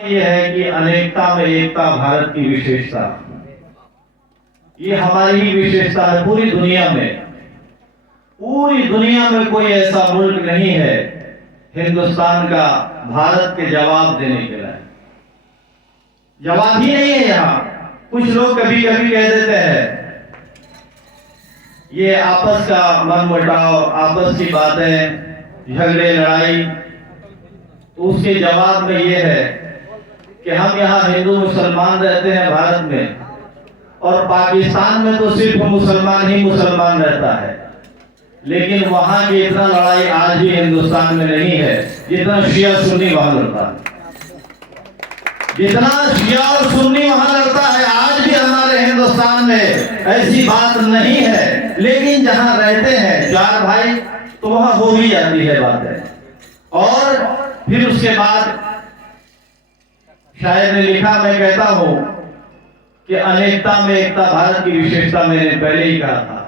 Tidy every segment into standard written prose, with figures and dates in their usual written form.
ये है कि अनेकता में एकता भारत की विशेषता, ये हमारी ही विशेषता है। पूरी दुनिया में कोई ऐसा मुल्क नहीं है हिंदुस्तान का भारत के जवाब देने के लिए। जवाब ही नहीं है। यहाँ कुछ लोग कभी कभी कह देते हैं ये आपस का मनमुटाव, आपस की बातें, झगड़े लड़ाई, तो उसके जवाब में ये है कि हम यहाँ हिंदू मुसलमान रहते हैं भारत में, और पाकिस्तान में तो सिर्फ मुसलमान ही मुसलमान रहता है, लेकिन वहां की इतना लड़ाई आज भी हिंदुस्तान में नहीं है जितना शिया सुन्नी वहां लड़ता है। जितना शिया और सुन्नी वहां लड़ता है आज भी हमारे हिंदुस्तान में ऐसी बात नहीं है, लेकिन जहां रहते हैं चार भाई तो वहां हो ही जाती है बातें। और फिर उसके बाद शायर ने लिखा, मैं कहता हूं कि अनेकता में एकता भारत की विशेषता मैंने पहले ही कहा था।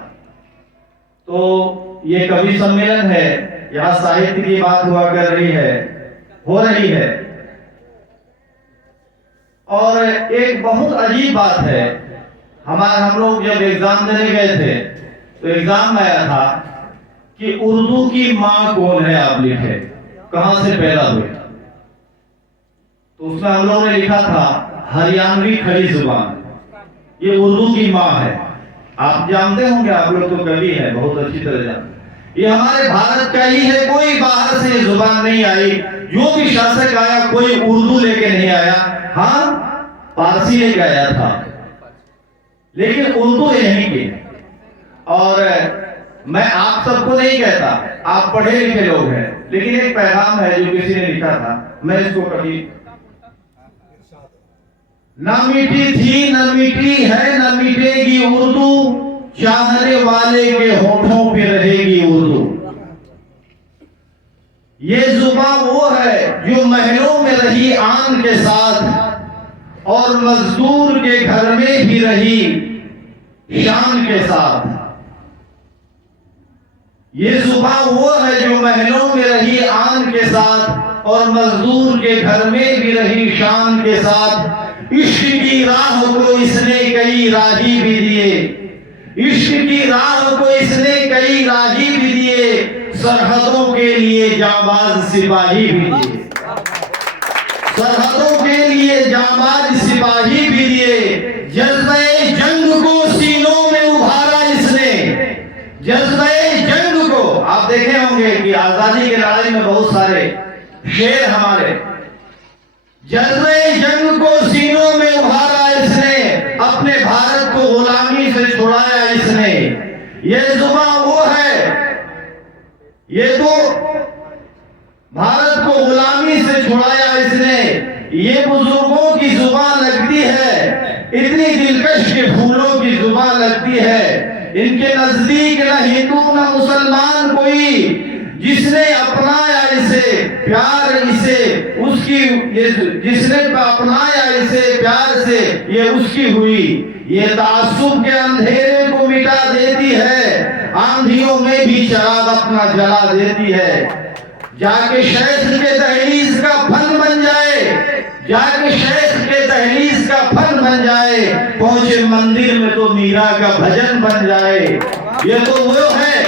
तो ये कवि सम्मेलन है, यहाँ साहित्य की बात हो रही है। और एक बहुत अजीब बात है, हम लोग जब एग्जाम देने गए थे तो एग्जाम में आया था कि उर्दू की मां कौन है, आप लिखे कहां से पैदा हुए। तो उसमें हम लोगों ने लिखा था हरियाणवी खड़ी जुबान, ये उर्दू की मां है। आप जानते होंगे, आप लोग तो कवि हैं, बहुत अच्छी तरह जानते। ये हमारे भारत का ही है, कोई बाहर से जुबान नहीं आई। जो भी शासक आया कोई उर्दू लेके नहीं आया, हाँ पारसी लेके आया था, लेकिन उर्दू यहीं की। और मैं आप सबको नहीं कहता, आप पढ़े लिखे लोग हैं, लेकिन एक पैगाम है जो किसी ने लिखा था, मैं इसको कभी, न मीठी थी न मीठी है न मिटेगी उर्दू, चाहने वाले के होठों पे रहेगी उर्दू। ये जुबान वो है जो महलों में रही आन के साथ, और मजदूर के घर में भी रही शान के साथ। ये जुबान वो है जो महलों में रही आन के साथ, और मजदूर के घर में भी रही शान के साथ। इश्क की राह को इसने कई राही भी दिए, इश्क की राह को इसने कई राही भी दिए, सरहदों के लिए जाबाज सिपाही भी दिए, सरहदों के लिए जाबाज सिपाही भी दिए। जज्बे जंग को सीनों में उभारा इसने, जज्बे जंग को। आप देखे होंगे कि आजादी की लड़ाई में बहुत सारे शेर हमारे, जज्बे जंग को सीनों में उभारा इसने, अपने भारत को गुलामी से छुड़ाया इसने। ये जुबान वो है, ये तो भारत को गुलामी से छुड़ाया इसने। ये बुजुर्गों की जुबान लगती है, इतनी दिलकश के फूलों की जुबान लगती है। इनके नजदीक न हिंदू न मुसलमान कोई, जिसने अपनाया इसे प्यार इसे उसकी, जिसने अपनाया इसे प्यार से ये उसकी हुई। ये तासुब के अंधेरे को मिटा देती है, आंधियों में भी चिराग अपना जला देती है। जाके शेख के दहलीज का फन बन जाए, जाके शेख के दहलीज का फन बन जाए, पहुंचे मंदिर में तो मीरा का भजन बन जाए। ये तो वो है,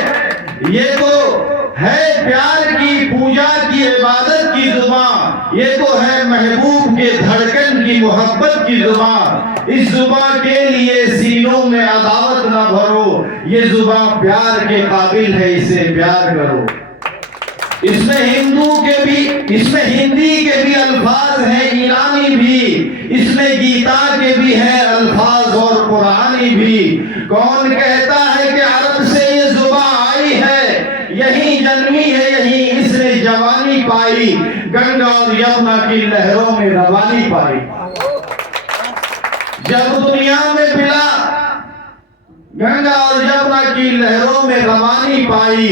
ये तो है प्यार की पूजा की इबादत की जुबान, ये तो है महबूब के धड़कन की मोहब्बत की जुबान। इस जुबान के लिए सीनों में अदावत न भरो, ये जुबान प्यार के काबिल है, इसे प्यार करो। इसमें इसमें हिंदी के भी अल्फाज हैं, ईरानी भी, इसमें गीता के भी हैं अल्फाज और कुरानी भी। कौन कहता है कि अरब से ये जुबान आई है, यही जन्मी है, यही इसने जवानी पाई, गंगा और यमुना की लहरों में रवानी पाई। जब दुनिया में मिला गंगा और यमुना की लहरों में रवानी पाई,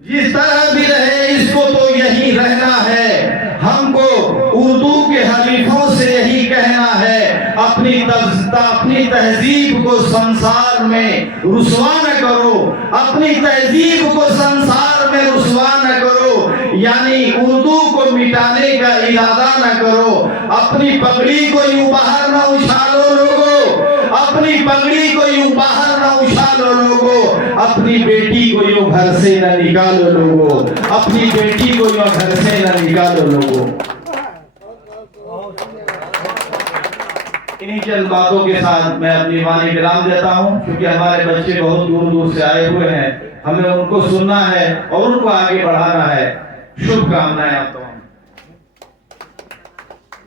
जिस तरह भी रहे इसको तो यही रहना है। हमको उर्दू के हरीफों से यही कहना है, अपने अपनी तहजीब को संसार में रुसवा न करो, अपनी तहजीब को संसार में रुसवा न करो, यानी उर्दू को मिटाने का इरादा न करो। अपनी पगड़ी को यूं बाहर न उछालो लोगों, अपनी पगड़ी को यूं बाहर न उछालो लोगों, अपनी बेटी को यूं घर से न निकालो लोगों, अपनी बेटी को यूं घर से न निकालो लोगों। इन्हीं चंद बातों के साथ मैं अपनी वाणी विराम देता हूँ, क्योंकि हमारे बच्चे बहुत दूर दूर से आए हुए हैं, हमें उनको सुनना है और उनको आगे बढ़ाना है। शुभकामनाएं आप तमाम।